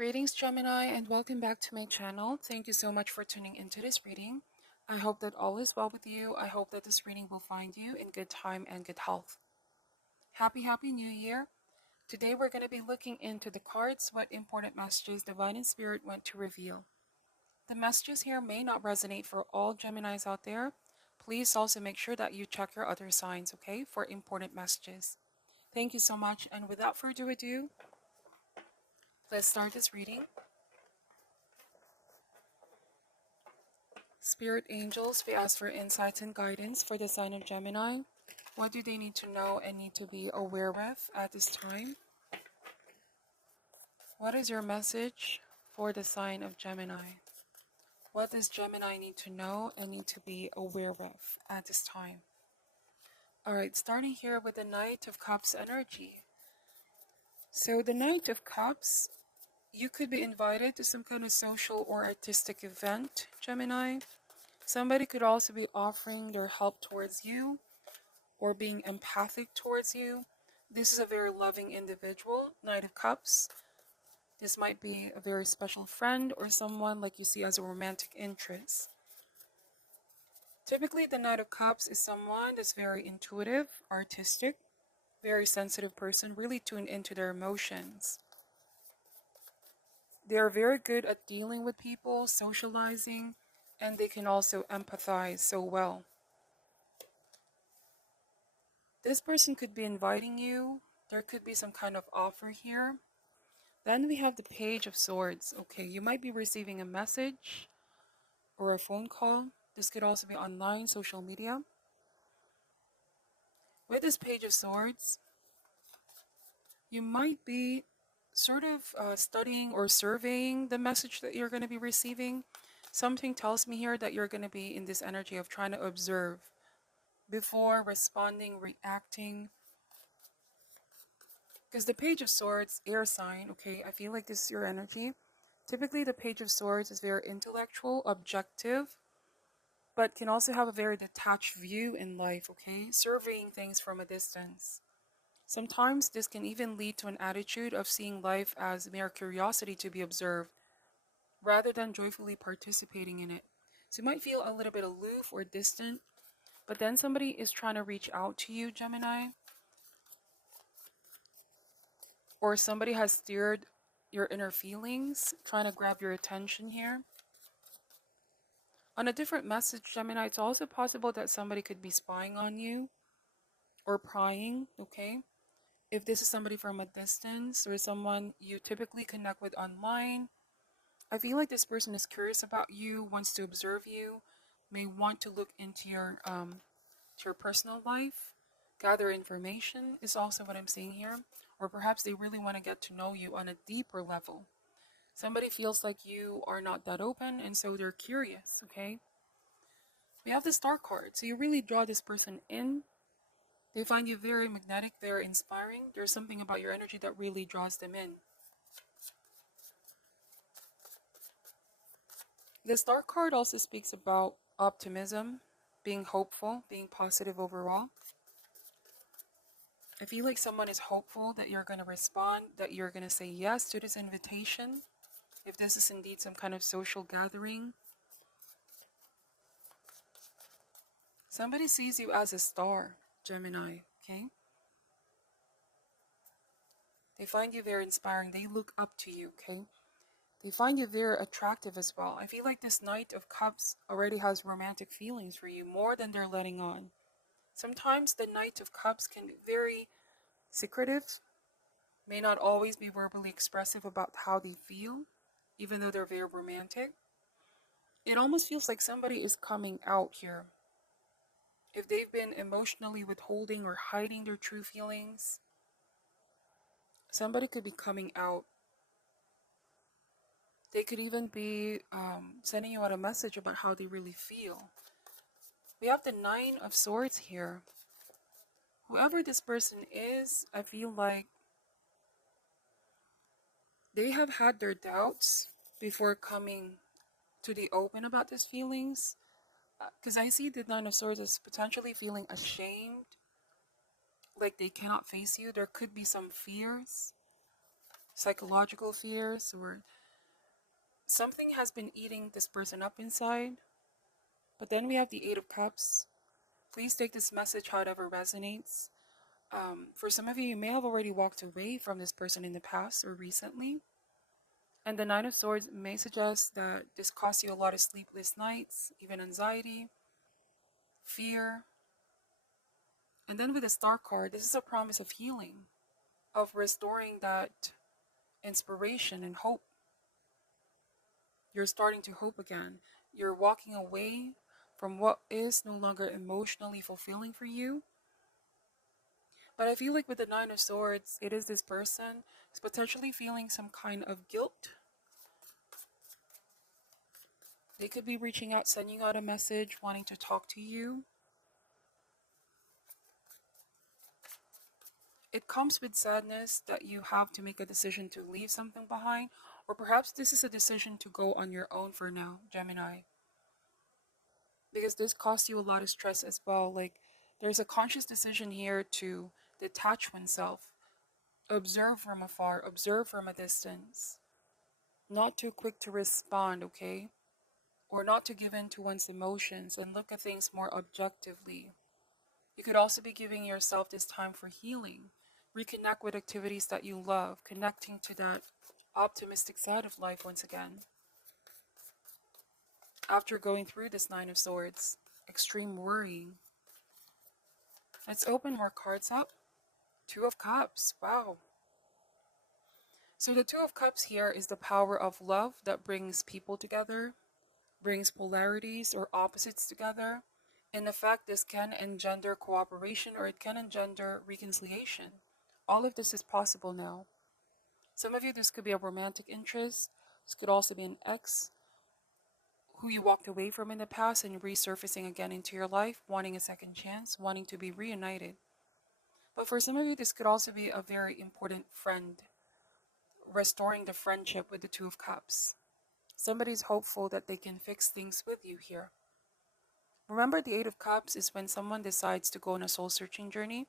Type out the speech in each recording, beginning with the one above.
Greetings, Gemini, and welcome back to my channel. Thank you so much for tuning into this reading. I hope that all is well with you. I hope that this reading will find you in good time and good health. Happy New Year. Today we're going to be looking into the cards, what important messages Divine and Spirit want to reveal. The messages here may not resonate for all Geminis out there. Please also make sure that you check your other signs, okay, for important messages. Thank you so much, and without further ado, let's start this reading. Spirit angels, we ask for insights and guidance for the sign of Gemini. What do they need to know and need to be aware of at this time? What is your message for the sign of Gemini? What does Gemini need to know and need to be aware of at this time? Alright, starting here with the Knight of Cups energy. So the Knight of Cups, you could be invited to some kind of social or artistic event, Gemini. Somebody could also be offering their help towards you or being empathic towards you. This is a very loving individual, Knight of Cups. This might be a very special friend or someone like you see as a romantic interest. Typically, the Knight of Cups is someone that's very intuitive, artistic, very sensitive person, really tuned into their emotions. They are very good at dealing with people, socializing, and they can also empathize so well. This person could be inviting you. There could be some kind of offer here. Then we have the Page of Swords. Okay, you might be receiving a message or a phone call. This could also be online, social media. With this Page of Swords, you might be sort of studying or surveying the message that you're going to be receiving. Something tells me here that you're going to be in this energy of trying to observe before responding, reacting. Because the Page of Swords, air sign, okay, I feel like this is your energy. Typically, the Page of Swords is very intellectual, objective, but can also have a very detached view in life, okay? Surveying things from a distance. Sometimes this can even lead to an attitude of seeing life as mere curiosity to be observed, rather than joyfully participating in it. So you might feel a little bit aloof or distant, but then somebody is trying to reach out to you, Gemini. Or somebody has steered your inner feelings, trying to grab your attention here. On a different message, Gemini, it's also possible that somebody could be spying on you or prying, okay? If this is somebody from a distance or someone you typically connect with online, I feel like this person is curious about you, wants to observe you, may want to look into your personal life, gather information is also what I'm seeing here. Or perhaps they really want to get to know you on a deeper level. Somebody feels like you are not that open, and so they're curious, okay? We have the Star card, so you really draw this person in. They find you very magnetic, very inspiring. There's something about your energy that really draws them in. The Star card also speaks about optimism, being hopeful, being positive overall. I feel like someone is hopeful that you're going to respond, that you're going to say yes to this invitation. If this is indeed some kind of social gathering. Somebody sees you as a star, Gemini, okay? They find you very inspiring. They look up to you, okay? They find you very attractive as well. I feel like this Knight of Cups already has romantic feelings for you, more than they're letting on. Sometimes the Knight of Cups can be very secretive, may not always be verbally expressive about how they feel, even though they're very romantic. It almost feels like somebody is coming out here. If they've been emotionally withholding or hiding their true feelings, somebody could be coming out. They could even be sending you out a message about how they really feel. We have the Nine of Swords here. Whoever this person is, I feel like they have had their doubts before coming to the open about these feelings. Because I see the Nine of Swords as potentially feeling ashamed, like they cannot face you. There could be some fears. psychological fears, or something has been eating this person up inside. But then we have the Eight of Cups. Please take this message however resonates. For some of you, you may have already walked away from this person in the past or recently. And the Nine of Swords may suggest that this costs you a lot of sleepless nights, even anxiety, fear. And then with the Star card, this is a promise of healing, of restoring that inspiration and hope. You're starting to hope again. You're walking away from what is no longer emotionally fulfilling for you. But I feel like with the Nine of Swords, it is this person who's potentially feeling some kind of guilt. They could be reaching out, sending out a message, wanting to talk to you. It comes with sadness that you have to make a decision to leave something behind, or perhaps this is a decision to go on your own for now, Gemini. Because this costs you a lot of stress as well. Like, there's a conscious decision here to detach oneself, observe from afar, observe from a distance, not too quick to respond, okay? Or not to give in to one's emotions and look at things more objectively. You could also be giving yourself this time for healing. Reconnect with activities that you love, connecting to that optimistic side of life once again. After going through this Nine of Swords, extreme worrying. Let's open more cards up. Two of Cups. Wow. So the Two of Cups here is the power of love that brings people together, brings polarities or opposites together. In effect, this can engender cooperation or it can engender reconciliation. All of this is possible now. Some of you, this could be a romantic interest. This could also be an ex who you walked away from in the past and resurfacing again into your life, wanting a second chance, wanting to be reunited. But for some of you, this could also be a very important friend, restoring the friendship with the Two of Cups. Somebody's hopeful that they can fix things with you here. Remember, the Eight of Cups is when someone decides to go on a soul-searching journey.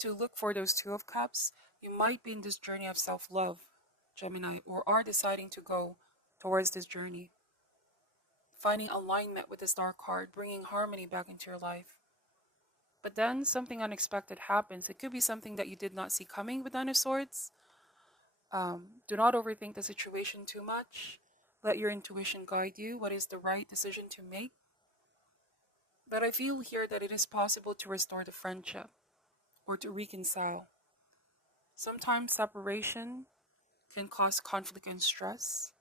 To look for those Two of Cups, you might be in this journey of self-love, Gemini, or are deciding to go towards this journey. Finding alignment with the Star card, bringing harmony back into your life. But then something unexpected happens. It could be something that you did not see coming with Nine of Swords. Do not overthink the situation too much. Let your intuition guide you. What is the right decision to make? But I feel here that it is possible to restore the friendship or to reconcile. Sometimes separation can cause conflict and stress.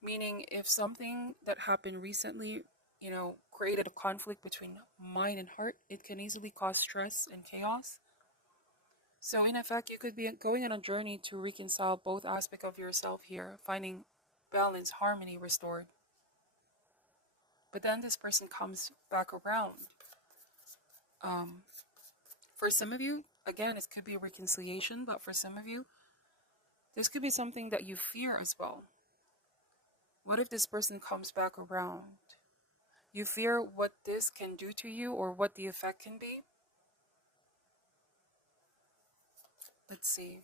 Meaning, if something that happened recently, created a conflict between mind and heart, it can easily cause stress and chaos. So in effect, you could be going on a journey to reconcile both aspects of yourself here, finding balance, harmony restored. But then this person comes back around. For some of you, again, it could be a reconciliation, but for some of you, this could be something that you fear as well. What if this person comes back around? You fear what this can do to you or what the effect can be? Let's see.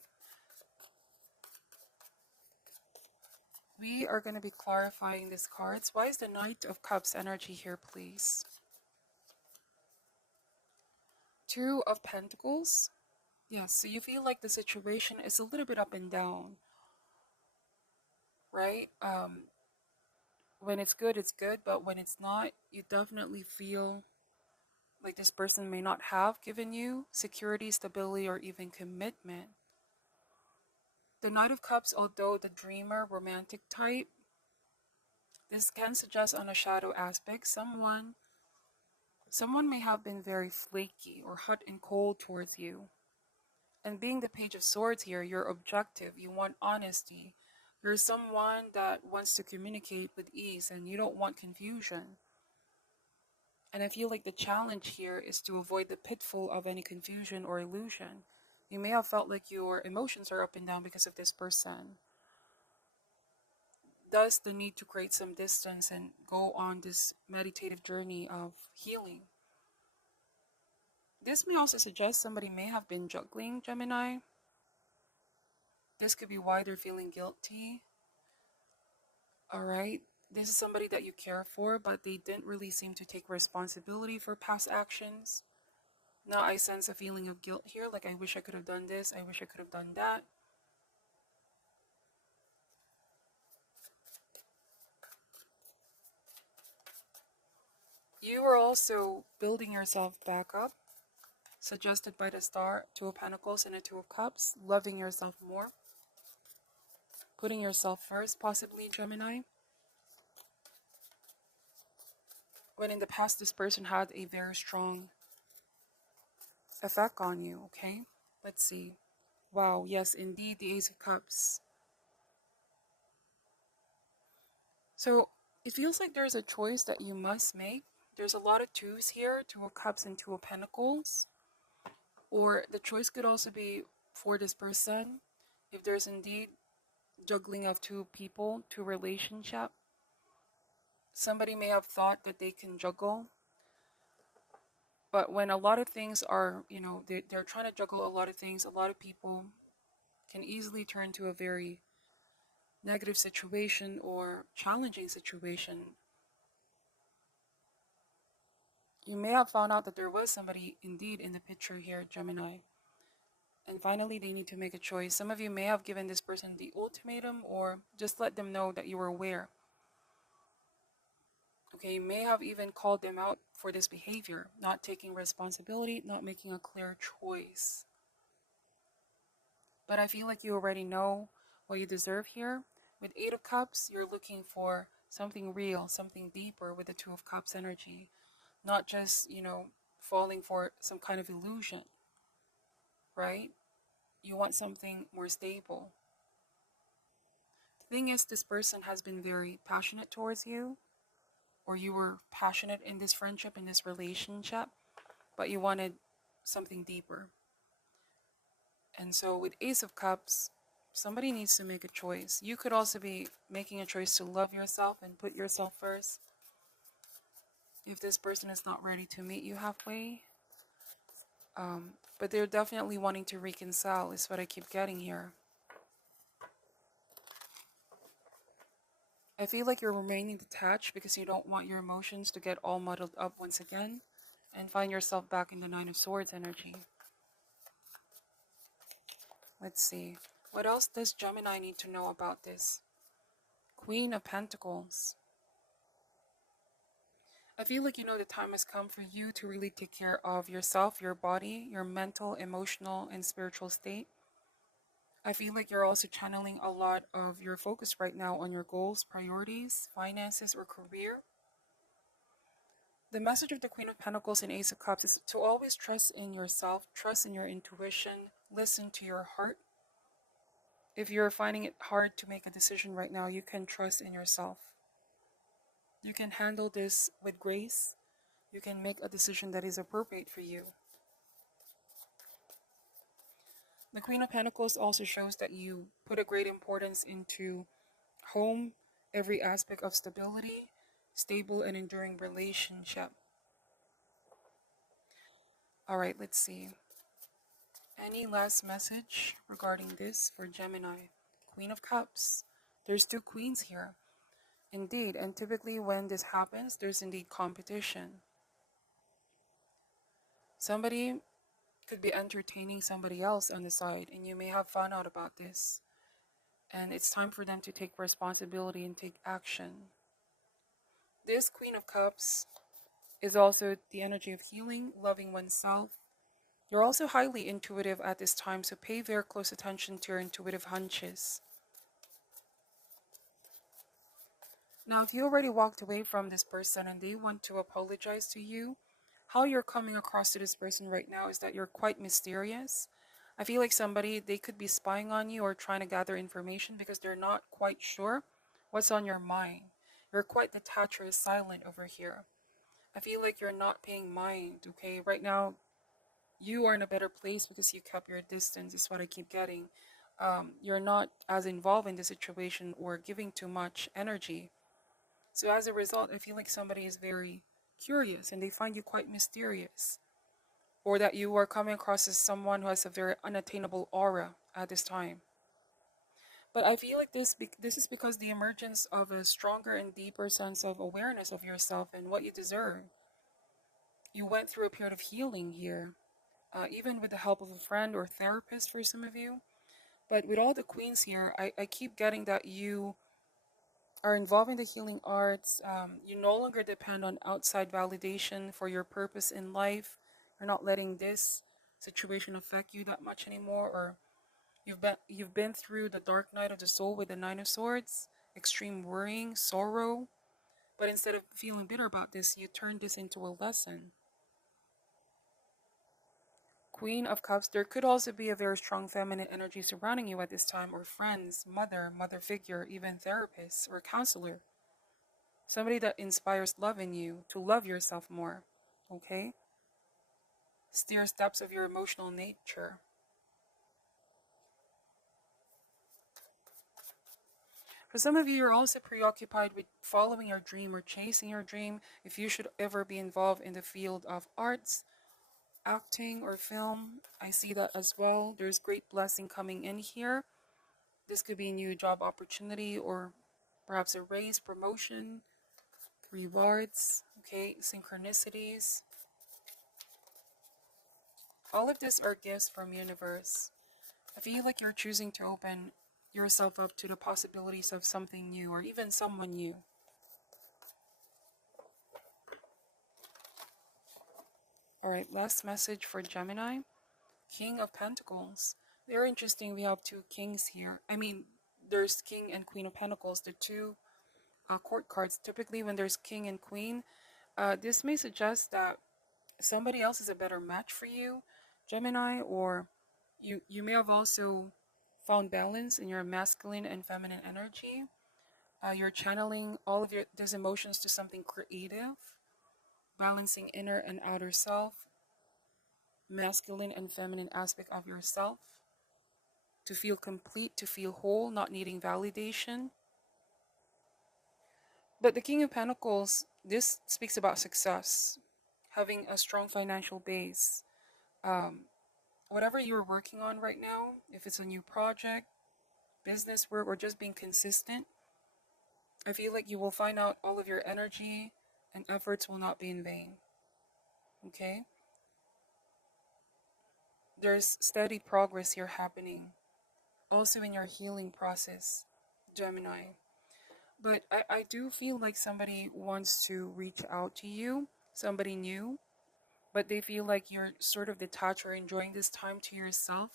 We are going to be clarifying these cards. Why is the Knight of Cups energy here, please? Two of Pentacles. Yes, so you feel like the situation is a little bit up and down, right? When it's good, but when it's not, you definitely feel like this person may not have given you security, stability, or even commitment. The Knight of Cups, although the dreamer, romantic type, this can suggest on a shadow aspect, someone may have been very flaky or hot and cold towards you. And being the Page of Swords here, you're objective, you want honesty. You're someone that wants to communicate with ease and you don't want confusion. And I feel like the challenge here is to avoid the pitfall of any confusion or illusion. You may have felt like your emotions are up and down because of this person. Thus, the need to create some distance and go on this meditative journey of healing. This may also suggest somebody may have been juggling, Gemini. This could be why they're feeling guilty. All right. This is somebody that you care for, but they didn't really seem to take responsibility for past actions. Now I sense a feeling of guilt here, like I wish I could have done this, I wish I could have done that. You are also building yourself back up, suggested by the star, Two of Pentacles and a Two of Cups, loving yourself more, putting yourself first, possibly, Gemini. When in the past, this person had a very strong effect on you, okay? Let's see. Wow, yes, indeed, the Ace of Cups. So it feels like there's a choice that you must make. There's a lot of twos here, Two of Cups and Two of Pentacles. Or the choice could also be for this person, if there's indeed juggling of two people, two relationship. Somebody may have thought that they can juggle, but when a lot of things are, they're trying to juggle a lot of things, a lot of people can easily turn to a very negative situation or challenging situation. You may have found out that there was somebody indeed in the picture here, Gemini. And finally, they need to make a choice. Some of you may have given this person the ultimatum or just let them know that you were aware. Okay, you may have even called them out for this behavior, not taking responsibility, not making a clear choice. But I feel like you already know what you deserve here. With Eight of Cups, you're looking for something real, something deeper with the Two of Cups energy. Not just, falling for some kind of illusion, right? You want something more stable. The thing is, this person has been very passionate towards you, or you were passionate in this friendship, in this relationship, but you wanted something deeper. And so with Ace of Cups, somebody needs to make a choice. You could also be making a choice to love yourself and put yourself first. If this person is not ready to meet you halfway, but they're definitely wanting to reconcile, is what I keep getting here. I feel like you're remaining detached because you don't want your emotions to get all muddled up once again and find yourself back in the Nine of Swords energy. Let's see. What else does Gemini need to know about this? Queen of Pentacles. I feel like the time has come for you to really take care of yourself, your body, your mental, emotional, and spiritual state. I feel like you're also channeling a lot of your focus right now on your goals, priorities, finances, or career. The message of the Queen of Pentacles and Ace of Cups is to always trust in yourself, trust in your intuition, listen to your heart. If you're finding it hard to make a decision right now, you can trust in yourself. You can handle this with grace. You can make a decision that is appropriate for you. The Queen of Pentacles also shows that you put a great importance into home, every aspect of stability, stable and enduring relationship. All right, let's see. Any last message regarding this for Gemini? Queen of Cups. There's two queens here. Indeed, and typically when this happens, there's indeed competition. Somebody could be entertaining somebody else on the side, and you may have found out about this. And it's time for them to take responsibility and take action. This Queen of Cups is also the energy of healing, loving oneself. You're also highly intuitive at this time, so pay very close attention to your intuitive hunches. Now, if you already walked away from this person and they want to apologize to you, how you're coming across to this person right now is that you're quite mysterious. I feel like they could be spying on you or trying to gather information because they're not quite sure what's on your mind. You're quite detached or silent over here. I feel like you're not paying mind, okay? Right now, you are in a better place because you kept your distance, is what I keep getting. You're not as involved in the situation or giving too much energy. So as a result, I feel like somebody is very curious and they find you quite mysterious. Or that you are coming across as someone who has a very unattainable aura at this time. But I feel like this is because the emergence of a stronger and deeper sense of awareness of yourself and what you deserve. You went through a period of healing here, even with the help of a friend or therapist for some of you. But with all the queens here, I keep getting that you are involved in the healing arts. You no longer depend on outside validation for your purpose in life. You're not letting this situation affect you that much anymore, or you've been through the dark night of the soul with the Nine of Swords, extreme worrying, sorrow. But instead of feeling bitter about this, you turn this into a lesson. Queen of Cups, there could also be a very strong feminine energy surrounding you at this time, or friends, mother figure, even therapist or counselor. Somebody that inspires love in you to love yourself more. Okay? Steer steps of your emotional nature. For some of you, you're also preoccupied with following your dream or chasing your dream. If you should ever be involved in the field of arts, acting, or film, I see that as well. There's great blessing coming in here. This could be a new job opportunity or perhaps a raise, promotion, rewards, okay, synchronicities. All of this are gifts from universe. I feel like you're choosing to open yourself up to the possibilities of something new or even someone new. Alright, last message for Gemini. King of Pentacles. Very interesting. We have two kings here. I mean, there's King and Queen of Pentacles, the two court cards. Typically, when there's King and Queen, this may suggest that somebody else is a better match for you, Gemini, or you may have also found balance in your masculine and feminine energy. You're channeling all of those emotions to something creative, balancing inner and outer self, masculine and feminine aspect of yourself, to feel complete, to feel whole, not needing validation. But the King of Pentacles, this speaks about success, having a strong financial base. Whatever you're working on right now, if it's a new project, business work, or just being consistent, I feel like you will find out all of your energy and efforts will not be in vain. Okay? There's steady progress here happening. Also in your healing process, Gemini. But I do feel like somebody wants to reach out to you, somebody new, but they feel like you're sort of detached or enjoying this time to yourself.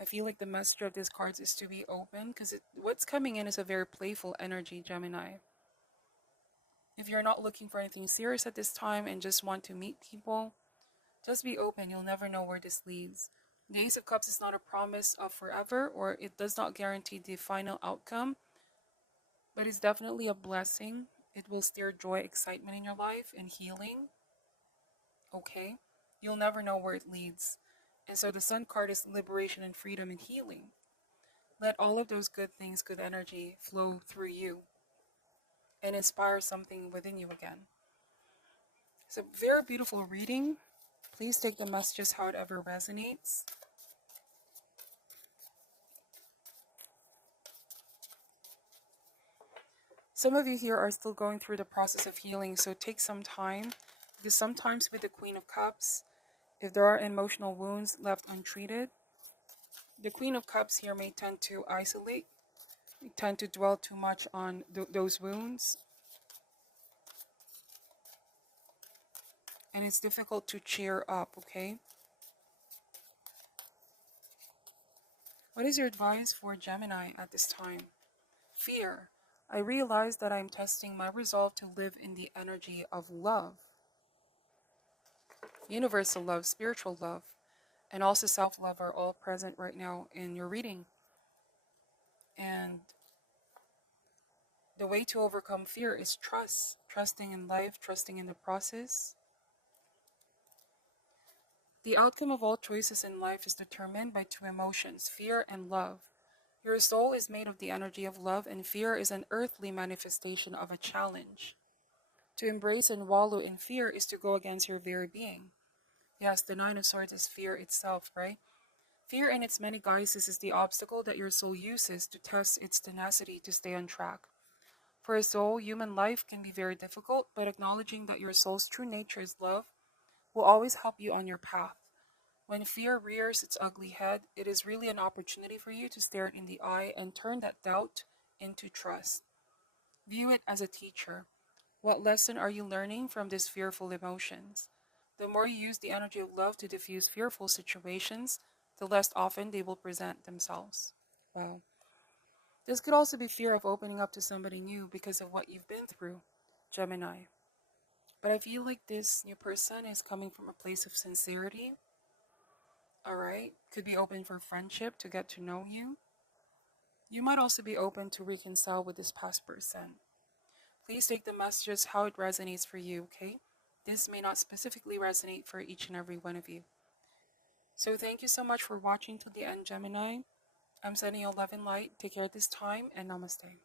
I feel like the message of these cards is to be open because what's coming in is a very playful energy, Gemini. If you're not looking for anything serious at this time and just want to meet people, just be open. You'll never know where this leads. The Ace of Cups is not a promise of forever, or it does not guarantee the final outcome, but it's definitely a blessing. It will stir joy, excitement in your life, and healing. Okay? You'll never know where it leads. And so the Sun card is liberation and freedom and healing. Let all of those good things, good energy flow through you and inspire something within you again. It's a very beautiful reading. Please take the messages however resonates. Some of you here are still going through the process of healing, so take some time. Because sometimes with the Queen of Cups, if there are emotional wounds left untreated, the Queen of Cups here may tend to isolate, tend to dwell too much on those wounds. And it's difficult to cheer up, okay? What is your advice for Gemini at this time? Fear. I realize that I'm testing my resolve to live in the energy of love. Universal love, spiritual love, and also self-love are all present right now in your reading. And the way to overcome fear is trust. Trusting in life, trusting in the process. The outcome of all choices in life is determined by two emotions, fear and love. Your soul is made of the energy of love, and fear is an earthly manifestation of a challenge. To embrace and wallow in fear is to go against your very being. Yes, the Nine of Swords is fear itself, right? Fear in its many guises is the obstacle that your soul uses to test its tenacity to stay on track. For a soul, human life can be very difficult, but acknowledging that your soul's true nature is love will always help you on your path. When fear rears its ugly head, it is really an opportunity for you to stare it in the eye and turn that doubt into trust. View it as a teacher. What lesson are you learning from these fearful emotions? The more you use the energy of love to diffuse fearful situations, the less often they will present themselves. Wow. This could also be fear of opening up to somebody new because of what you've been through, Gemini. But I feel like this new person is coming from a place of sincerity. Alright? Could be open for friendship to get to know you. You might also be open to reconcile with this past person. Please take the messages how it resonates for you, okay? This may not specifically resonate for each and every one of you. So thank you so much for watching till the end, Gemini. I'm sending you love and light. Take care at this time, and namaste.